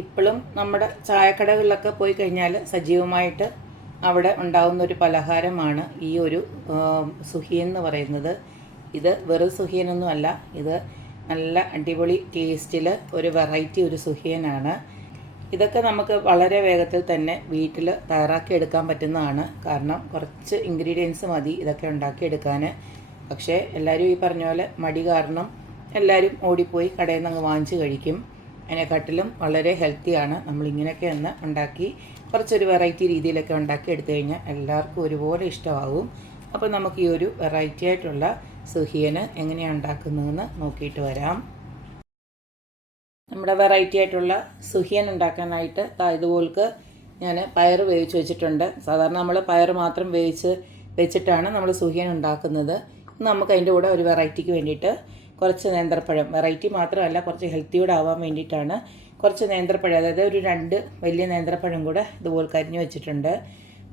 ഇപ്പോഴും നമ്മുടെ ചായക്കടകളിലൊക്കെ പോയി കഴിഞ്ഞാൽ സജീവമായിട്ട് അവിടെ ഉണ്ടാകുന്ന ഒരു പലഹാരമാണ് ഈ ഒരു സുഹിയൻ എന്ന് പറയുന്നത്. ഇത് വെറും സുഹിയനൊന്നുമല്ല, ഇത് നല്ല അടിപൊളി ടേസ്റ്റിൽ ഒരു വെറൈറ്റി ഒരു സുഹിയനാണ്. ഇതൊക്കെ നമുക്ക് വളരെ വേഗത്തിൽ തന്നെ വീട്ടിൽ തയ്യാറാക്കിയെടുക്കാൻ പറ്റുന്നതാണ്. കാരണം കുറച്ച് ഇൻഗ്രീഡിയൻസ് മതി ഇതൊക്കെ ഉണ്ടാക്കിയെടുക്കാൻ. പക്ഷേ എല്ലാവരും ഈ പറഞ്ഞ പോലെ മടി കാരണം എല്ലാവരും ഓടിപ്പോയി കടയിൽ നിന്ന് അങ്ങ് വാങ്ങിച്ച് കഴിക്കും. അതിനെക്കാട്ടിലും വളരെ ഹെൽത്തിയാണ് നമ്മളിങ്ങനെയൊക്കെ ഒന്ന് ഉണ്ടാക്കി കുറച്ചൊരു വെറൈറ്റി രീതിയിലൊക്കെ ഉണ്ടാക്കി എടുത്തു കഴിഞ്ഞാൽ എല്ലാവർക്കും ഒരുപോലെ ഇഷ്ടമാകും. അപ്പോൾ നമുക്ക് ഈ ഒരു വെറൈറ്റി ആയിട്ടുള്ള സുഹിയന് എങ്ങനെയാണ് ഉണ്ടാക്കുന്നതെന്ന് നോക്കിയിട്ട് വരാം. നമ്മുടെ വെറൈറ്റി ആയിട്ടുള്ള സുഹിയൻ ഉണ്ടാക്കാനായിട്ട് ഇതുപോൾക്ക് ഞാൻ പയർ വേവിച്ച് വെച്ചിട്ടുണ്ട്. സാധാരണ നമ്മൾ പയർ മാത്രം വെച്ചിട്ടാണ് നമ്മൾ സുഹിയൻ ഉണ്ടാക്കുന്നത്. നമുക്ക് അതിൻ്റെ കൂടെ ഒരു വെറൈറ്റിക്ക് വേണ്ടിയിട്ട് കുറച്ച് നേന്ത്രപ്പഴം, വെറൈറ്റി മാത്രമല്ല കുറച്ച് ഹെൽത്തിയോടെ ആവാൻ വേണ്ടിയിട്ടാണ് കുറച്ച് നേന്ത്രപ്പഴം, അതായത് ഒരു 2 വലിയ നേന്ത്രപ്പഴം കൂടെ ഇതുപോലെ കരിഞ്ഞു വെച്ചിട്ടുണ്ട്.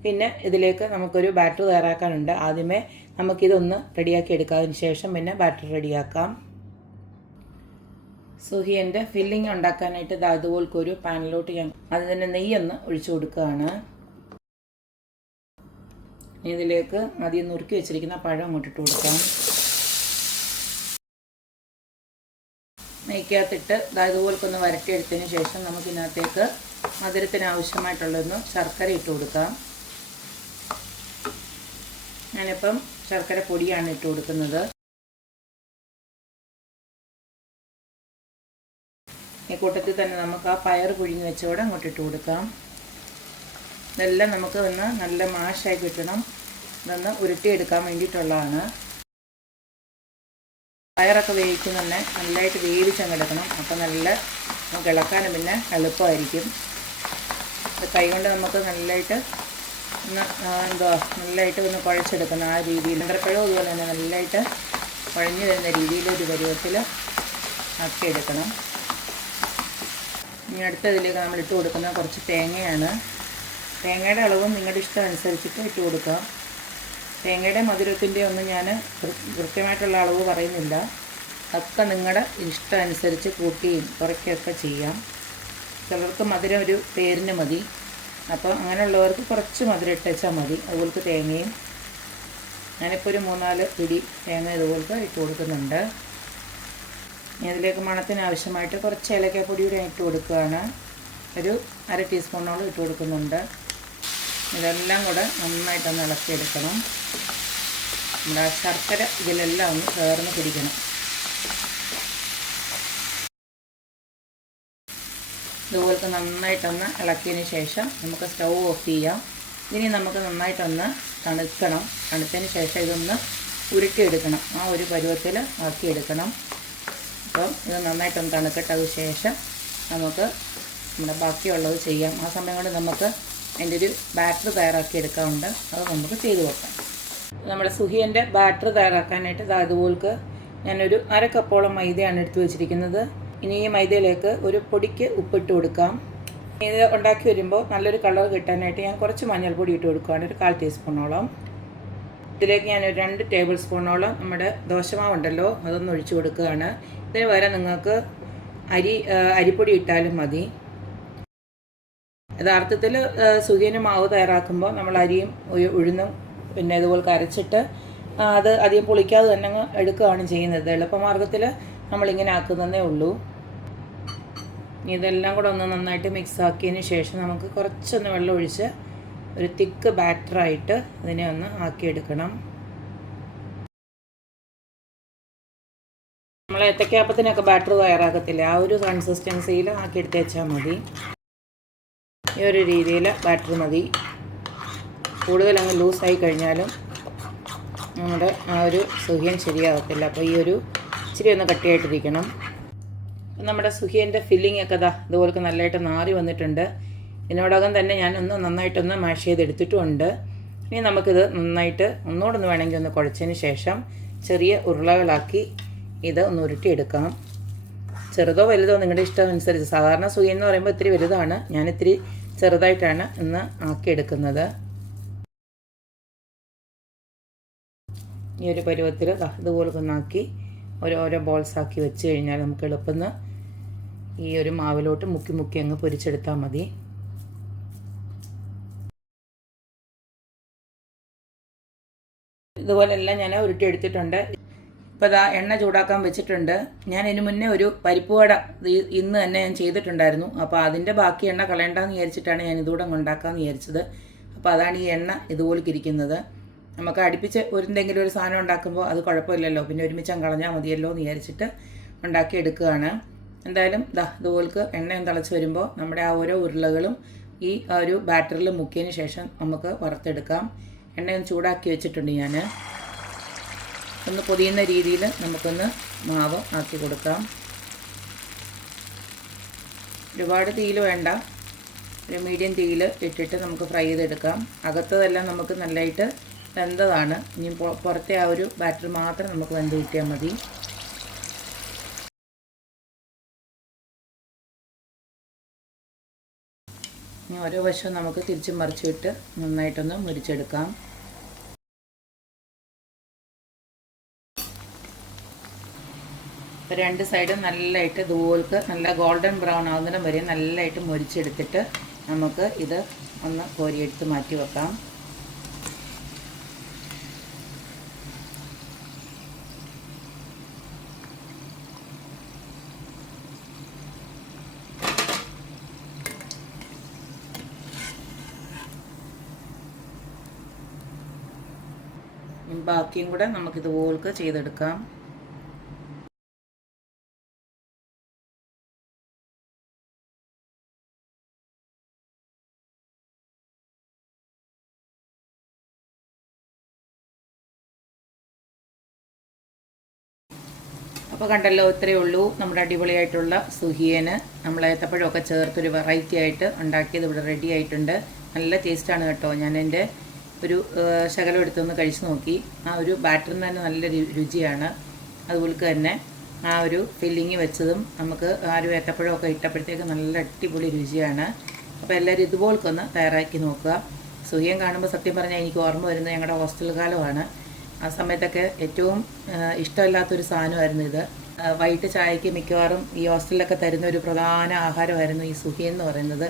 പിന്നെ ഇതിലേക്ക് നമുക്കൊരു ബാറ്റർ തയ്യാറാക്കാനുണ്ട്. ആദ്യമേ നമുക്കിതൊന്ന് റെഡിയാക്കി എടുക്കാതിന് ശേഷം പിന്നെ ബാറ്റർ റെഡിയാക്കാം. സുഹിയൻ്റെ ഫില്ലിങ് ഉണ്ടാക്കാനായിട്ട് ഇതുപോലൊരു പാനിലോട്ട് ഞാൻ അതിന് നെയ്യൊന്ന് ഒഴിച്ചു കൊടുക്കുകയാണ്. ഇതിലേക്ക് ആദ്യം നുറുക്കി വെച്ചിരിക്കുന്ന പഴം അങ്ങോട്ടിട്ട് കൊടുക്കാം. നെയ്ക്കകത്തിട്ട് ഇതുപോലൊന്ന് വരട്ടിയെടുത്തതിന് ശേഷം നമുക്കിതിനകത്തേക്ക് മധുരത്തിന് ആവശ്യമായിട്ടുള്ളൊന്ന് ശർക്കര ഇട്ട് കൊടുക്കാം. ഞാനിപ്പം ശർക്കര പൊടിയാണ് ഇട്ട് കൊടുക്കുന്നത്. ഈ കൂട്ടത്തിൽ തന്നെ നമുക്ക് ആ പയർ പുഴുങ്ങി വെച്ചോടെ അങ്ങോട്ട് ഇട്ട് കൊടുക്കാം. ഇതെല്ലാം നമുക്ക് ഒന്ന് നല്ല മാഷായി കിട്ടണം. ഇതൊന്ന് ഉരുട്ടിയെടുക്കാൻ വേണ്ടിയിട്ടുള്ളതാണ്. പയറൊക്കെ വേവിക്കുന്ന തന്നെ നല്ലതായിട്ട് വേവിച്ചങ്ങെടുക്കണം. അപ്പോൾ നല്ല നമുക്ക് ഇളക്കാനും പിന്നെ എളുപ്പമായിരിക്കും. കൈ കൊണ്ട് നമുക്ക് നല്ലതായിട്ട് നല്ലതായിട്ട് ഒന്ന് കുഴച്ചെടുക്കുന്ന ആ രീതിയിൽ നേന്ത്രപ്പഴവും അതുപോലെ തന്നെ നല്ലതായിട്ട് കുഴഞ്ഞു വരുന്ന രീതിയിൽ ഒരു പരുവത്തിൽ ആക്കിയെടുക്കണം. ഇനി അടുത്തതിലേക്ക് നമ്മൾ ഇട്ട് കൊടുക്കുന്ന കുറച്ച് തേങ്ങയാണ്. തേങ്ങയുടെ അളവും നിങ്ങളുടെ ഇഷ്ടം അനുസരിച്ചിട്ട് ഇട്ട് കൊടുക്കുക. തേങ്ങയുടെ മധുരത്തിൻ്റെ ഒന്നും ഞാൻ കൃത്യമായിട്ടുള്ള അളവ് പറയുന്നില്ല. ഒക്കെ നിങ്ങളുടെ ഇഷ്ടം അനുസരിച്ച് കൂട്ടിയും കുറയ്ക്കുകയൊക്കെ ചെയ്യാം. ചിലർക്ക് മധുരം ഒരു പേരിന് മതി. അപ്പോൾ അങ്ങനെയുള്ളവർക്ക് കുറച്ച് മധുരം ഇട്ടുവെച്ചാൽ മതി. അതുപോലത്തെ തേങ്ങയും ഞാനിപ്പോൾ ഒരു 3-4 പിടി തേങ്ങ ഇതുപോലത്തെ ഇട്ട് കൊടുക്കുന്നുണ്ട്. ഇതിലേക്ക് മണത്തിന് ആവശ്യമായിട്ട് കുറച്ച് ഏലക്കാപ്പൊടിയുടെ ഇട്ട് കൊടുക്കുകയാണ്. ഒരു 1/2 ടീസ്പൂണോളം ഇട്ട് കൊടുക്കുന്നുണ്ട്. ഇതെല്ലാം കൂടെ നന്നായിട്ടൊന്ന് ഇളക്കിയെടുക്കണം. നമ്മുടെ ശർക്കര ഇതിലെല്ലാം ഒന്ന് ചേർന്ന് പിടിക്കണം. ഇതുപോലത്തെ നന്നായിട്ടൊന്ന് ഇളക്കിയതിന് ശേഷം നമുക്ക് സ്റ്റൗ ഓഫ് ചെയ്യാം. ഇനി നമുക്ക് നന്നായിട്ടൊന്ന് തണുക്കണം. തണുത്തതിന് ശേഷം ഇതൊന്ന് ഉരുട്ടിയെടുക്കണം. ആ ഒരു പരുവത്തിൽ ആക്കിയെടുക്കണം. അപ്പം ഇത് നന്നായിട്ടൊന്ന് തണുക്കട്ടെ. അതിന് ശേഷം നമുക്ക് നമ്മുടെ ബാക്കിയുള്ളത് ചെയ്യാം. ആ സമയം കൊണ്ട് നമുക്ക് അതിൻ്റെ ഒരു ബാറ്റർ തയ്യാറാക്കി എടുക്കാറുണ്ട്. അത് നമുക്ക് ചെയ്ത് വെക്കാം. നമ്മുടെ സുഹിയൻ്റെ ബാറ്റർ തയ്യാറാക്കാനായിട്ട് ഇതുപോൾക്ക് ഞാനൊരു 1/2 കപ്പോളം മൈദയാണ് എടുത്ത് വെച്ചിരിക്കുന്നത്. ഇനി ഈ മൈദയിലേക്ക് ഒരു പൊടിക്ക് ഉപ്പിട്ട് കൊടുക്കാം. ഇത് ഉണ്ടാക്കി വരുമ്പോൾ നല്ലൊരു കളർ കിട്ടാനായിട്ട് ഞാൻ കുറച്ച് മഞ്ഞൾപ്പൊടി ഇട്ട് കൊടുക്കുകയാണ്, ഒരു 1/4 ടീസ്പൂണോളം. ഇതിലേക്ക് ഞാനൊരു 2 ടേബിൾ സ്പൂണോളം നമ്മുടെ ദോശമാവുണ്ടല്ലോ അതൊന്ന് ഒഴിച്ചു കൊടുക്കുകയാണ്. ഇതിന് പകരം നിങ്ങൾക്ക് അരിപ്പൊടി ഇട്ടാലും മതി. യഥാർത്ഥത്തിൽ സുഹിയന് മാവ് തയ്യാറാക്കുമ്പോൾ നമ്മൾ അരിയും ഉഴുന്നും പിന്നെ ഇതുപോലെ അരച്ചിട്ട് അത് അധികം പൊളിക്കാതെ തന്നെ അങ്ങ് എടുക്കുകയാണ് ചെയ്യുന്നത്. എളുപ്പമാർഗ്ഗത്തിൽ നമ്മളിങ്ങനെ ആക്കുന്നതേ ഉള്ളൂ. ഇതെല്ലാം കൂടെ ഒന്ന് നന്നായിട്ട് മിക്സ് ആക്കിയതിന് ശേഷം നമുക്ക് കുറച്ചൊന്ന് വെള്ളം ഒഴിച്ച് ഒരു തിക്ക് ബാറ്ററായിട്ട് ഇതിനെ ഒന്ന് ആക്കിയെടുക്കണം. നമ്മൾ ഏത്തക്കാപ്പത്തിനൊക്കെ ബാറ്റർ തയ്യാറാക്കത്തില്ല, ആ ഒരു കൺസിസ്റ്റൻസിയിൽ ആക്കിയെടുത്ത് വെച്ചാൽ മതി. ഈ ഒരു രീതിയിൽ ബാറ്റർ മതി. കൂടുതൽ അങ്ങ് ലൂസായി കഴിഞ്ഞാലും നമ്മുടെ ആ ഒരു സുഹിയൻ ശരിയാകത്തില്ല. അപ്പോൾ ഈ ഒരു ഇച്ചിരി ഒന്ന് കട്ടിയായിട്ടിരിക്കണം. നമ്മുടെ സുഹിയൻ്റെ ഫില്ലിംഗ് ഒക്കെ ഇതുപോലെ നല്ലതായിട്ട് നാറി വന്നിട്ടുണ്ട്. ഇതിനോടകം തന്നെ ഞാനൊന്ന് നന്നായിട്ടൊന്ന് മാഷ് ചെയ്തെടുത്തിട്ടുമുണ്ട്. ഇനി നമുക്കിത് നന്നായിട്ട് ഒന്നുകൂടെ വേണമെങ്കിൽ ഒന്ന് കുഴച്ചതിന് ശേഷം ചെറിയ ഉരുളകളാക്കി ഇത് ഒന്ന് ഉരുട്ടിയെടുക്കാം. ചെറുതോ വലുതോ നിങ്ങളുടെ ഇഷ്ടം അനുസരിച്ച്. സാധാരണ സുഹിയൻ എന്ന് പറയുമ്പോൾ ഇത്തിരി വലുതാണ്, ഞാനിത്തിരി ചെറുതായിട്ടാണ് ഇന്ന് ആക്കിയെടുക്കുന്നത്. ഈ ഒരു പരുവത്തിൽ ഇതുപോലെ ഒന്നാക്കി ഓരോരോ ബോൾസ് ആക്കി വെച്ച് കഴിഞ്ഞാൽ നമുക്ക് എളുപ്പം ഈ ഒരു മാവിലോട്ട് മുക്കി മുക്കി അങ്ങ് പൊരിച്ചെടുത്താൽ മതി. ഇതുപോലെല്ലാം ഞാൻ ഉരുട്ടിയെടുത്തിട്ടുണ്ട്. ഇപ്പോൾ ഇതാ എണ്ണ ചൂടാക്കാൻ വെച്ചിട്ടുണ്ട്. ഞാൻ ഇതിന് മുന്നേ ഒരു പരിപ്പ് വട ഇന്ന് തന്നെ ഞാൻ ചെയ്തിട്ടുണ്ടായിരുന്നു. അപ്പോൾ അതിൻ്റെ ബാക്കി എണ്ണ കളയണ്ടെന്ന് വിചാരിച്ചിട്ടാണ് ഞാൻ ഇതുകൂടെ ഉണ്ടാക്കാമെന്ന് വിചാരിച്ചത്. അപ്പോൾ അതാണ് ഈ എണ്ണ ഇതുപോലേക്ക് ഇരിക്കുന്നത്. നമുക്ക് അടുപ്പിച്ച് എന്തെങ്കിലും ഒരു സാധനം ഉണ്ടാക്കുമ്പോൾ അത് കുഴപ്പമില്ലല്ലോ, പിന്നെ ഒരുമിച്ച് കളഞ്ഞാൽ മതിയല്ലോ എന്ന് വിചാരിച്ചിട്ട് ഉണ്ടാക്കിയെടുക്കുകയാണ്. എന്തായാലും ഇതുപോലേക്ക് എണ്ണയും തിളച്ച് വരുമ്പോൾ നമ്മുടെ ആ ഓരോ ഉരുളകളും ഈ ഒരു ബാറ്ററിൽ മുക്കിയതിന് ശേഷം നമുക്ക് വറുത്തെടുക്കാം. എണ്ണയൊന്ന് ചൂടാക്കി വെച്ചിട്ടുണ്ട് ഞാൻ. ഒന്ന് പൊതിയുന്ന രീതിയിൽ നമുക്കൊന്ന് മാവ് ആക്കി കൊടുക്കാം. ഒരുപാട് തീയിൽ വേണ്ട, ഒരു മീഡിയം തീയിൽ ഇട്ടിട്ട് നമുക്ക് ഫ്രൈ ചെയ്തെടുക്കാം. അകത്തതെല്ലാം നമുക്ക് നല്ലതായിട്ട് വെന്തതാണ്. ഇനി പുറത്തെ ആ ഒരു ബാറ്റർ മാത്രം നമുക്ക് വെന്ത് കിട്ടിയാൽ മതി. ഇനി ഓരോ വശവും നമുക്ക് തിരിച്ചും മറിച്ചിട്ട് നന്നായിട്ടൊന്ന് മുരിച്ചെടുക്കാം. രണ്ട് സൈഡും നല്ലതായിട്ട് ഇതുപോലത്തെ നല്ല ഗോൾഡൻ ബ്രൗൺ ആവുന്നതിനും വരെ നല്ലതായിട്ട് മുരിച്ചെടുത്തിട്ട് നമുക്ക് ഇത് ഒന്ന് കോരിയെടുത്ത് മാറ്റി വെക്കാം. ബാക്കിയും കൂടെ നമുക്കിതുപോലൊക്കെ ചെയ്തെടുക്കാം. അപ്പോൾ കണ്ടല്ലോ, ഇത്രയേ ഉള്ളൂ നമ്മുടെ അടിപൊളിയായിട്ടുള്ള സുഹിയന്. നമ്മൾ ഏത്തപ്പഴമൊക്കെ ചേർത്തൊരു വെറൈറ്റി ആയിട്ട് ഉണ്ടാക്കിയത് ഇവിടെ റെഡി ആയിട്ടുണ്ട്. നല്ല ടേസ്റ്റാണ് കേട്ടോ. ഞാൻ എൻ്റെ ഒരു ശകലം എടുത്തൊന്ന് കഴിച്ച് നോക്കി. ആ ഒരു ബാറ്ററിന് തന്നെ നല്ല രുചിയാണ്. അതുപോലെ തന്നെ ആ ഒരു ഫില്ലിങ് വെച്ചതും നമുക്ക് ആ ഒരു ഏത്തപ്പഴമൊക്കെ ഇട്ടപ്പോഴത്തേക്ക് നല്ല അടിപൊളി രുചിയാണ്. അപ്പോൾ എല്ലാവരും ഇതുപോലൊക്കെ തയ്യാറാക്കി നോക്കുക. സുഹിയൻ കാണുമ്പോൾ സത്യം പറഞ്ഞാൽ എനിക്ക് ഓർമ്മ വരുന്നത് ഞങ്ങളുടെ ഹോസ്റ്റൽ കാലമാണ്. ആ സമയത്തൊക്കെ ഏറ്റവും ഇഷ്ടമില്ലാത്തൊരു സാധനമായിരുന്നു ഇത്. വൈകിട്ട് ചായക്ക് മിക്കവാറും ഈ ഹോസ്റ്റലിലൊക്കെ തരുന്ന ഒരു പ്രധാന ആഹാരമായിരുന്നു ഈ സുഹിയൻ എന്ന് പറയുന്നത്.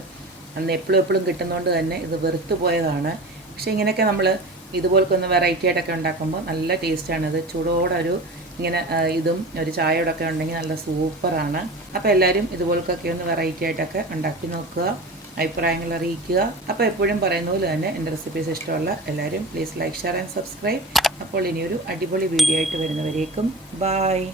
അന്ന് എപ്പോഴും കിട്ടുന്നതുകൊണ്ട് തന്നെ ഇത് വെറുത്തു പോയതാണ്. പക്ഷേ ഇങ്ങനെയൊക്കെ നമ്മൾ ഇതുപോലൊക്കെ ഒന്ന് വെറൈറ്റി ആയിട്ടൊക്കെ ഉണ്ടാക്കുമ്പോൾ നല്ല ടേസ്റ്റാണിത്. ചൂടോടെ ഇങ്ങനെ ഇതും ഒരു ചായയോടൊക്കെ ഉണ്ടെങ്കിൽ നല്ല സൂപ്പറാണ്. അപ്പോൾ എല്ലാവരും ഇതുപോലൊക്കെ ഒന്ന് വെറൈറ്റി ആയിട്ടൊക്കെ ഉണ്ടാക്കി നോക്കുക, അഭിപ്രായങ്ങൾ അറിയിക്കുക. അപ്പോൾ എപ്പോഴും പറയുന്ന പോലെ തന്നെ എൻ്റെ റെസിപ്പീസ് ഇഷ്ടമുള്ള എല്ലാവരും please like, share and subscribe. അപ്പോൾ ഇനിയൊരു അടിപൊളി വീഡിയോ ആയിട്ട് വരുന്നവരേക്കും ബായ്.